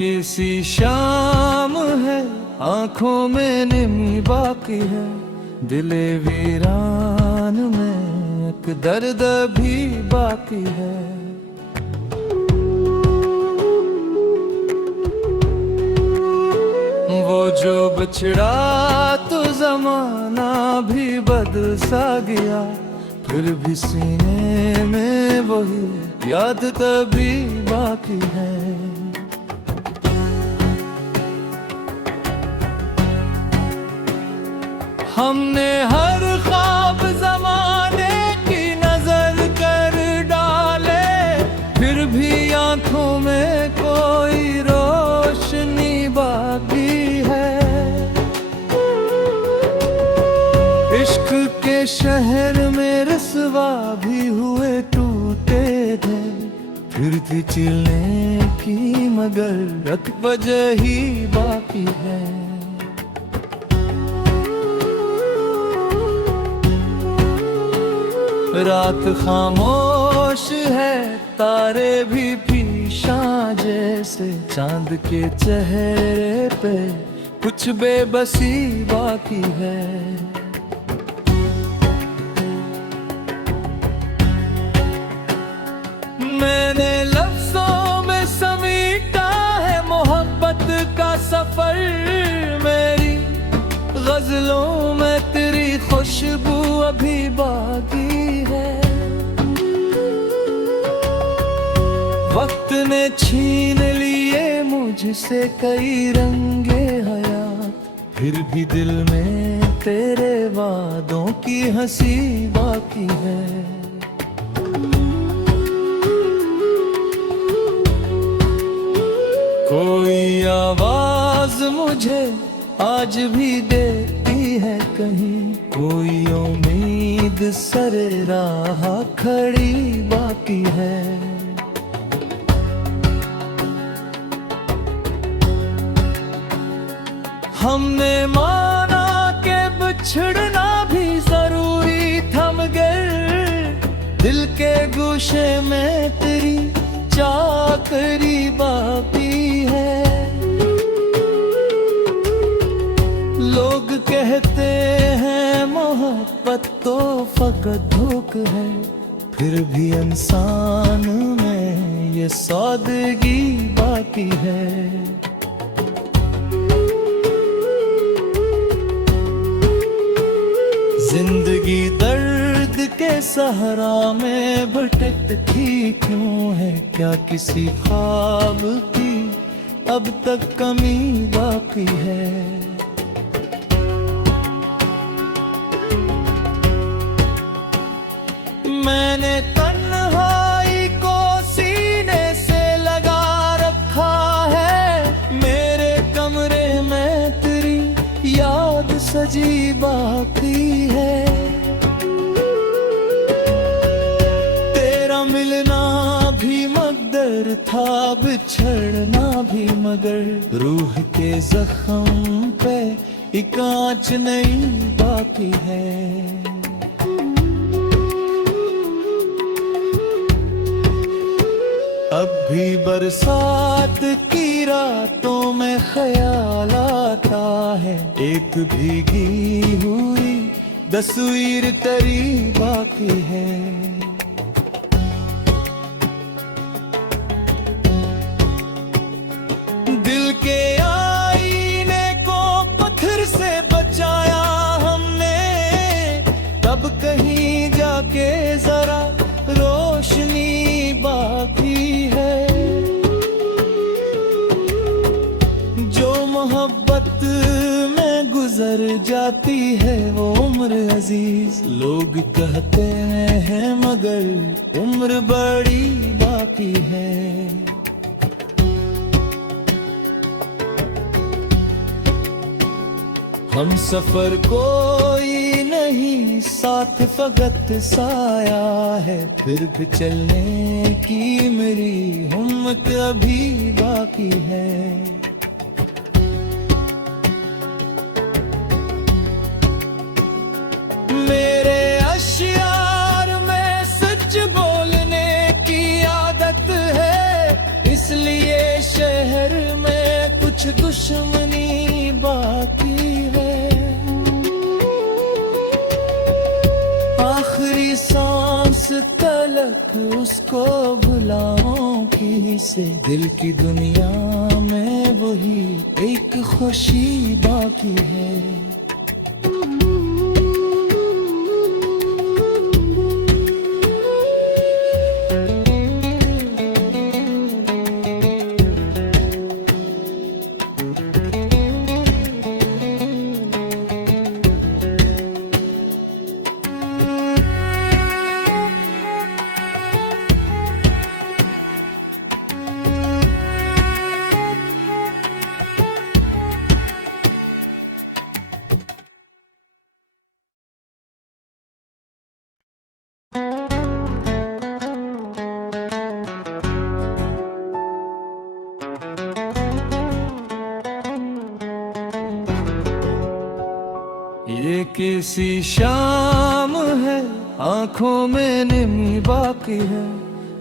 किसी शाम है, आंखों में नमी बाकी है, दिले वीरान में एक दर्द भी बाकी है। वो जो बिछड़ा तो जमाना भी बदल सा गया, फिर भी सीने में वही याद तभी बाकी है। हमने हर ख्वाब जमाने की नजर कर डाले, फिर भी आंखों में कोई रोशनी बाकी है। इश्क के शहर में रस्वा भी हुए टूटे थे, फिर थी चिलने की मगर एक वजह ही बाकी है। रात खामोश है, तारे भी पीछा जैसे, चांद के चेहरे पे कुछ बेबसी बाकी है। मैंने लफ्जों में समेटा है मोहब्बत का सफर, मेरी गजलों में तेरी खुशबू अभी बाकी है। वक्त ने छीन लिए मुझसे कई रंगे हयात, फिर भी दिल में तेरे वादों की हंसी बाकी है। कोई आवाज मुझे आज भी देती है कहीं, कोई उम्मीद सरे राह खड़ी बाकी है। हमने माना कि बिछड़ना भी जरूरी था, मगर दिल के गोशे में तेरी चाकरी बाकी है। लोग कहते हैं मोहब्बत तो फकत धोख है, फिर भी इंसान में ये सादगी बाकी है। जिंदगी दर्द के सहारा में भटकती क्यों है, क्या किसी ख्वाब की अब तक कमी बाकी है। मैंने तन्हाई को सीने से लगा रखा है, मेरे कमरे में तेरी याद सजी बाकी है। तेरा मिलना भी मकदर था, बिछड़ना भी, मगर रूह के जख्म पे एक आँच नहीं बाकी है। अब भी बरसात की रातों में ख्याल आता है, एक भीगी हुई तस्वीर तेरी बाकी है। दिल के आईने को पत्थर से बचाया हमने, तब कहीं जाके जरा रोशनी बाकी है। जो मोहब्बत में गुजर जाती है वो उम्र अजीज, लोग कहते हैं मगर उम्र बड़ी बाकी है। हम सफर कोई नहीं, साथ फकत साया है, फिर भी चलने की मेरी हिम्मत अभी बाकी है। मेरे अशियार में सच बोलने की आदत है, इसलिए शहर में दुश्मनी बाकी है। आखिरी सांस तलक उसको भुलाऊंगी से, दिल की दुनिया में वही एक खुशी बाकी है। ये किसी शाम है, आंखों में नमी बाकी है,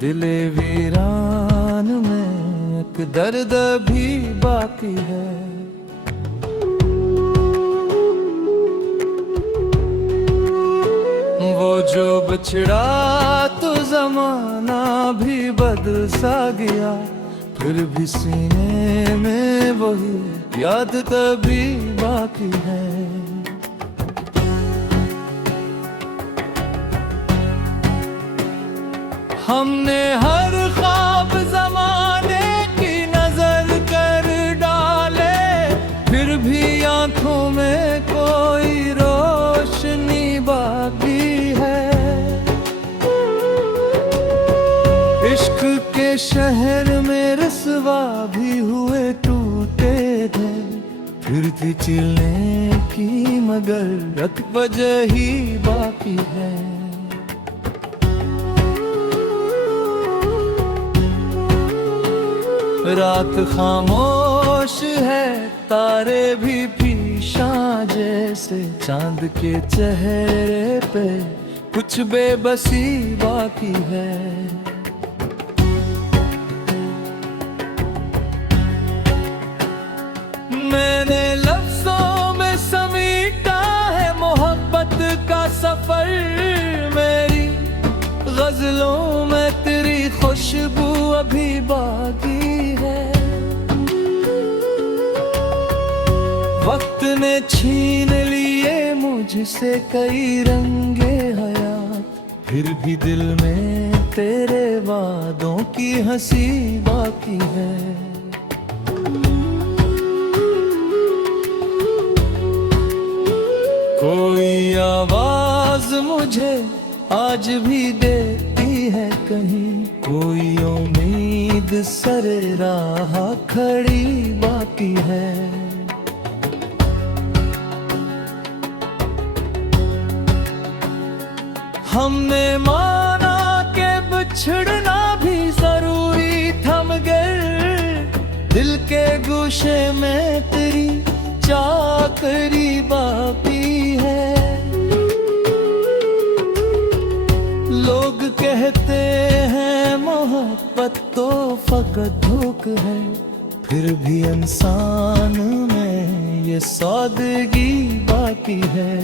दिले वीरान में एक दर्द भी बाकी है। वो जो बिछड़ा तो जमाना भी बदल सा गया, फिर भी सीने में वही याद तभी बाकी है। हमने हर ख्वाब जमाने की नजर कर डाले, फिर भी आंखों में कोई रोशनी बाकी है। इश्क के शहर में रस्वा भी हुए टूटे थे, फिर थी चिलने की मगर एक वजह ही बाकी है। रात खामोश है, तारे भी पीछा जैसे, चांद के चेहरे पे कुछ बेबसी बाकी है। मैंने लफ्जों में समेटा है मोहब्बत का सफर, मेरी गजलों में तेरी खुशबू अभी बाकी है। वक्त ने छीन लिए मुझसे कई रंगे हयात, फिर भी दिल में तेरे वादों की हंसी बाकी है। कोई आवाज मुझे आज भी देती है कहीं, कोई उम्मीद सरे राह खड़ी बाकी है। हमने माना कि बिछड़ना भी जरूरी था, मगर दिल के गोशे में तेरी चाकरी बाकी है। लोग कहते हैं मोहब्बत तो फकत धोख है, फिर भी इंसान में ये सादगी बाकी है।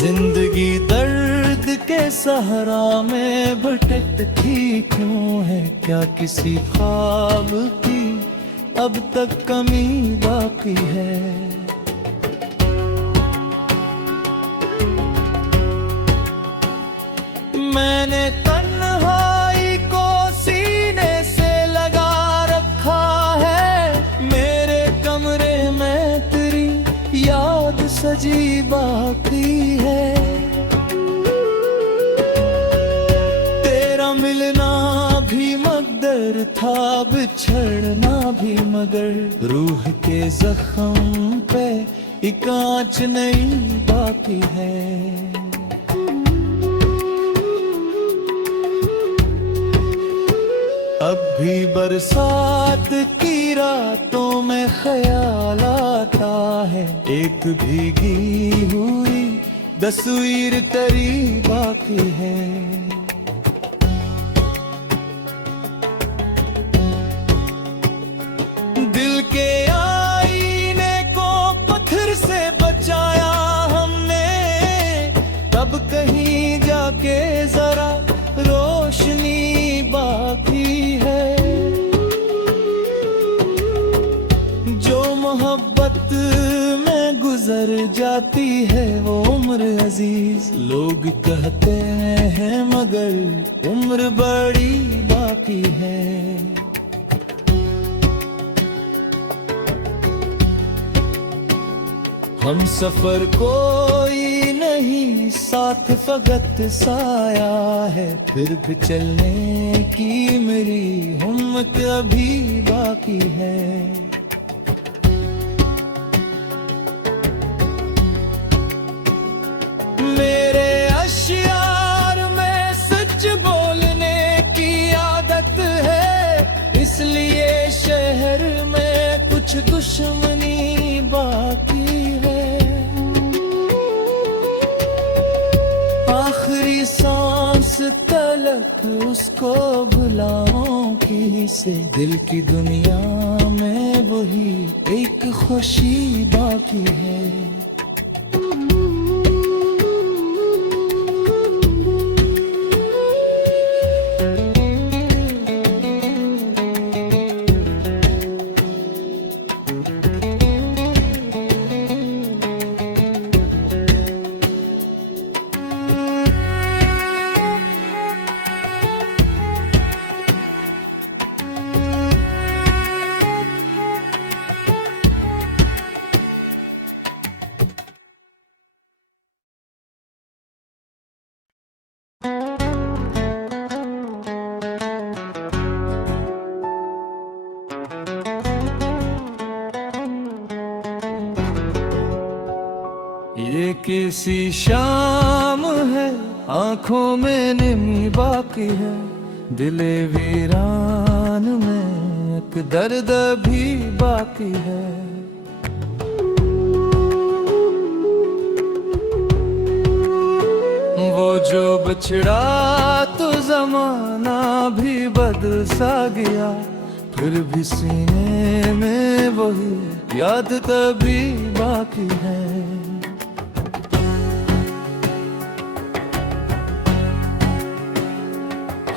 जिंदगी दर्द के सहारा में भटकती क्यों है, क्या किसी ख्वाब की अब तक कमी बाकी है। मैंने तन्हाई को सीने से लगा रखा है, मेरे कमरे में तेरी याद सजी बाकी है। तेरा मिलना भी मकदर था, बिछड़ना भी, मगर रूह के जख्म पे एक आँच नहीं बाकी है। अब भी बरसात की रातों में ख्याल आता है, एक भीगी हुई तस्वीर तेरी बाकी है। लोग कहते हैं मगर उम्र बड़ी बाकी है। हम सफर कोई नहीं, साथ फकत साया है, फिर भी चलने की मेरी हिम्मत अभी बाकी है। मेरे अशियार में सच बोलने की आदत है, इसलिए शहर में कुछ दुश्मनी बाकी है। आखिरी सांस तलक उसको भुलाऊं किसे, दिल की दुनिया में वही एक खुशी बाकी है। ये किसी शाम है, आंखों में नमी बाकी है, दिले वीरान में एक दर्द भी बाकी है। वो जो बछड़ा तो जमाना भी बदल सा गया, फिर भी सीने में वही याद तभी बाकी है।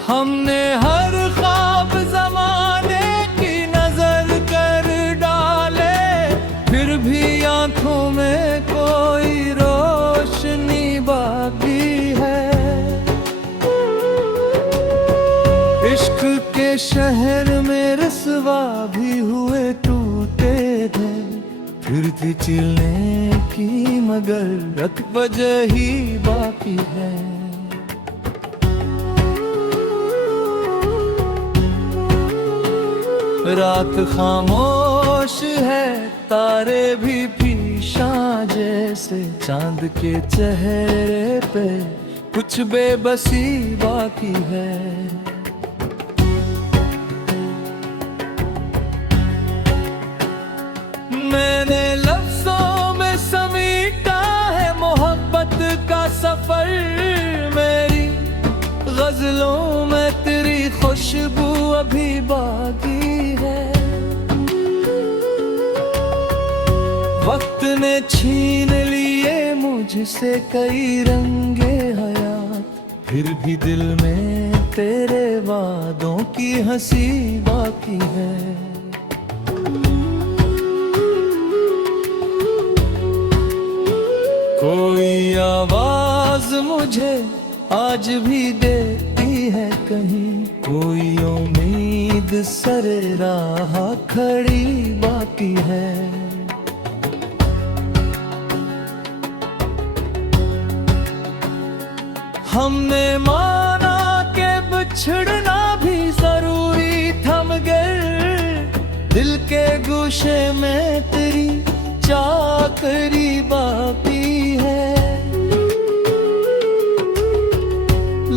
हमने हर ख्वाब ज़माने की नजर कर डाले, फिर भी आंखों में कोई रोशनी बाकी है। इश्क के शहर में रस्वा भी हुए टूटे थे, फिर थी चिलने की मगर एक वजह ही बाकी है। रात खामोश है, तारे भी पीछा जैसे, चांद के चेहरे पे कुछ बेबसी बाकी है। मैंने लफ्जों में समेटा है मोहब्बत का सफर, मेरी गजलों में तेरी खुशबू अभी बाकी है। वक्त ने छीन लिए मुझसे कई रंगे हयात, फिर भी दिल में तेरे वादों की हंसी बाकी है। कोई आवाज मुझे आज भी देती है कहीं, कोई उम्मीद सरे राह खड़ी बाकी है। हमने माना कि बिछड़ना भी जरूरी था, मगर दिल के गोशे में तेरी चाकरी बाकी है।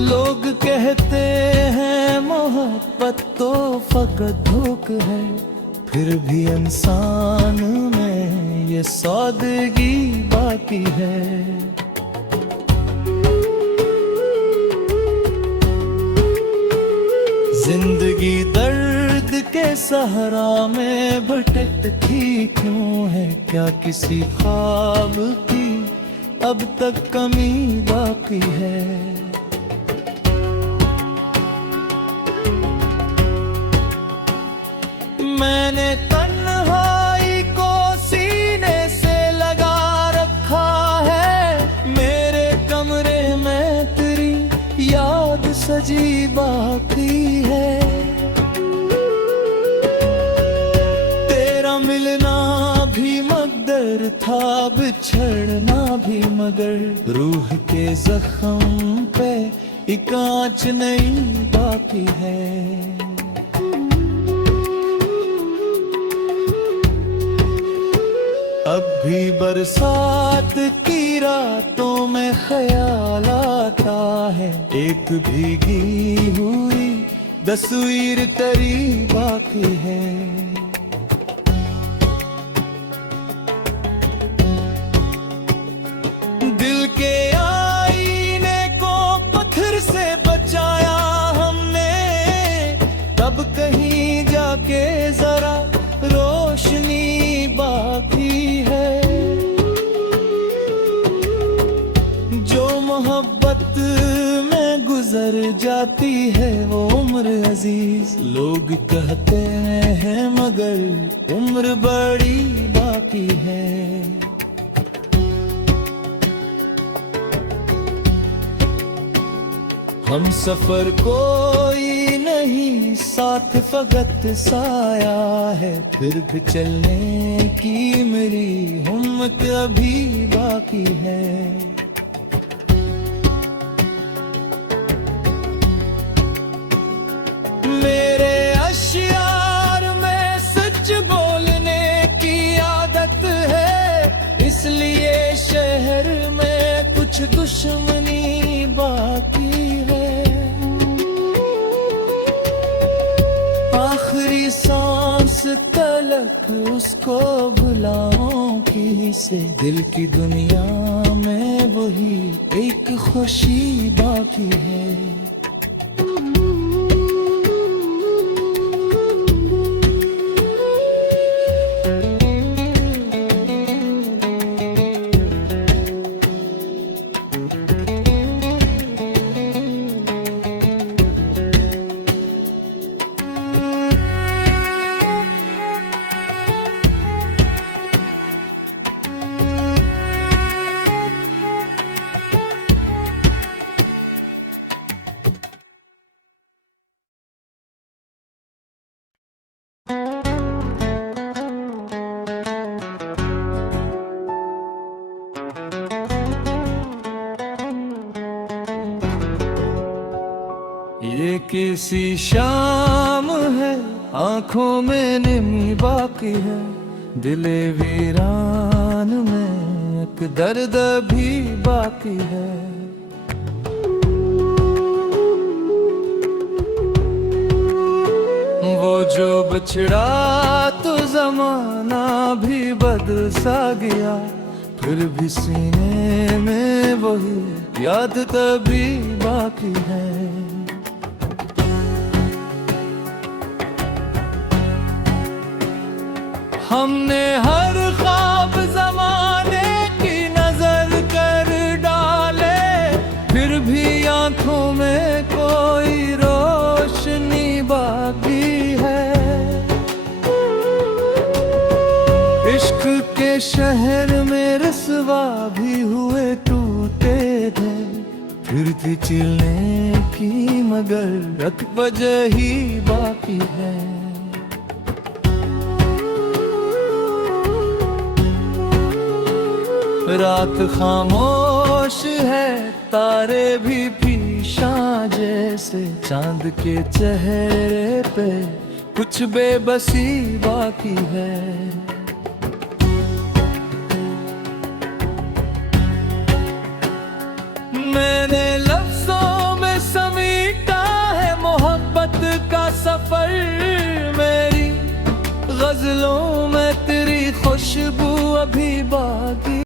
लोग कहते हैं मोहब्बत तो फकत धोख है, फिर भी इंसान में ये सादगी बाकी है। जिंदगी दर्द के सहरा में भटकती क्यों है, क्या किसी ख्वाब की अब तक कमी बाकी है। मैंने तन्हाई को सीने से लगा रखा है, मेरे कमरे में जी बाकी है। तेरा मिलना भी मकदर था, बिछड़ना भी मगर रूह के जख्म पे एक आँच नहीं बाकी है। अब भी बरसात की रातों में ख्याल आता है, एक भीगी हुई तस्वीर तेरी बाकी है। दिल के आईने को पत्थर से बचाया हमने, तब कहीं जाके जरा रोशनी बाकी है। जो मोहब्बत में गुजर जाती है वो उम्र अजीज लोग कहते हैं, मगर उम्र बड़ी बाकी है। हम सफर कोई नहीं, साथ फकत साया है, फिर भी चलने की मेरी हिम्मत अभी बाकी है। मेरे अशियार में सच बोलने की आदत है, इसलिए शहर में कुछ दुश्मनी बाकी है। आखिरी सांस तलक उसको भुलाऊं किसे, दिल की दुनिया में वही एक खुशी बाकी है। ये किसी शाम है, आंखों में नमी बाकी है, दिले वीरान में एक दर्द भी बाकी है। वो जो बिछड़ा तो जमाना भी बदल सा गया, फिर भी सीने में वही याद तभी बाकी है। हमने हर ख्वाब जमाने की नजर कर डाले, फिर भी आंखों में कोई रोशनी बाकी है। इश्क के शहर में रस्वा भी हुए टूटे थे, फिर भी चिलने की मगर एक वजह ही बाकी है। रात खामोश है, तारे भी पीछा जैसे, चांद के चेहरे पे कुछ बेबसी बाकी है। मैंने लफ्जों में समेटा है मोहब्बत का सफर, मेरी गजलों में तेरी खुशबू अभी बाकी।